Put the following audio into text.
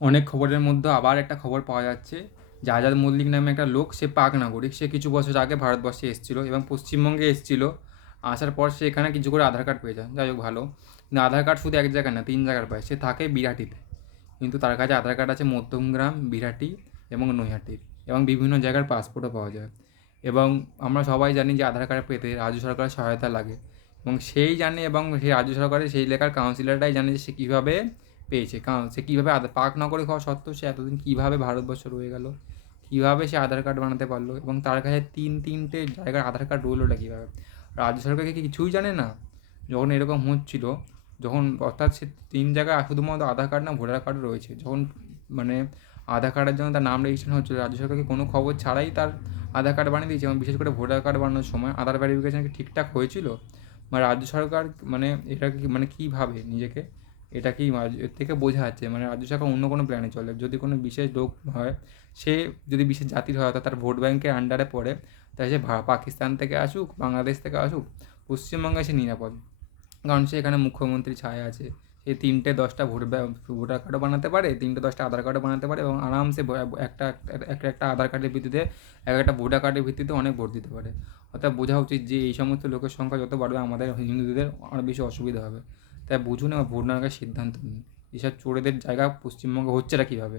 অনেক খবরের মধ্যে আবার একটা খবর পাওয়া যাচ্ছে যে আজাদ মল্লিক নামে একটা লোক, সে পাক নাগরিক, সে কিছু বছর আগে ভারতবর্ষে এসেছিলো এবং পশ্চিমবঙ্গে এসেছিলো। আসার পর সে এখানে কিছু করে আধার কার্ড পেয়ে যায়, যাই হোক ভালো। কিন্তু আধার কার্ড শুধু এক জায়গায় না, 3 জায়গার পায়। সে থাকে বিরাটিতে, কিন্তু তার কাছে আধার কার্ড আছে মধ্যমগ্রাম, বিরাটি এবং নৈহাটির, এবং বিভিন্ন জায়গার পাসপোর্টও পাওয়া যায়। এবং আমরা সবাই জানি যে আধার কার্ড পেতে রাজ্য সরকারের সহায়তা লাগে, এবং সেই জানে, এবং সেই রাজ্য সরকারের সেই এলাকার কাউন্সিলরটাই জানে যে সে কীভাবে পেয়েছে, কারণ সে কীভাবে পাক নাগরিক হওয়া সত্ত্বেও সে এতদিন কীভাবে ভারতবর্ষ রয়ে গেল, কীভাবে সে আধার কার্ড বানাতে পারলো, এবং তার কাছে তিনটে জায়গার আধার কার্ড রইলোটা কীভাবে। রাজ্য সরকারকে কি কিছুই জানে না? যখন এরকম হচ্ছিল, যখন অর্থাৎ সে 3 জায়গায় শুধুমাত্র আধার কার্ড না ভোটার কার্ড রয়েছে, যখন মানে আধার কার্ডের জন্য তার নাম রেজিস্ট্রেশন হচ্ছিলো, রাজ্য সরকারকে কোনো খবর ছাড়াই তার আধার কার্ড বানিয়ে দিয়েছে। এবং বিশেষ করে ভোটার কার্ড বানানোর সময় আধার ভেরিফিকেশন কি ঠিকঠাক হয়েছিল? মানে রাজ্য সরকার মানে এটা কি মানে কী ভাবে নিজেকে, এটা কি এর থেকে বোঝা যাচ্ছে মানে রাজ্য সরকার অন্য কোনো প্ল্যানে চলে। যদি কোনো বিশেষ লোক হয়, সে যদি বিশেষ জাতির হয়, অর্থাৎ তার ভোট ব্যাংকের আন্ডারে পড়ে, তাই সে পাকিস্তান থেকে আসুক, বাংলাদেশ থেকে আসুক, পশ্চিমবঙ্গে সে নিরাপদ। কারণ সে এখানে মুখ্যমন্ত্রী ছায়া আছে। সে 3টে 10টা ভোটার কার্ডও বানাতে পারে, 3টে 10টা আধার কার্ডও বানাতে পারে, এবং আরামসে একটা একটা একটা আধার কার্ডের ভিত্তিতে, একটা ভোটার কার্ডের ভিত্তিতে অনেক ভোট দিতে পারে। অর্থাৎ বোঝা উচিত যে এই সমস্ত লোকের সংখ্যা যত বাড়বে, আমাদের হিন্দুদের আরও বেশি অসুবিধা হবে। তাই বুঝুন এবং ভোট না রাখার সিদ্ধান্ত নিন। এসব চোরেদের জায়গা পশ্চিমবঙ্গে হচ্ছেটা কীভাবে।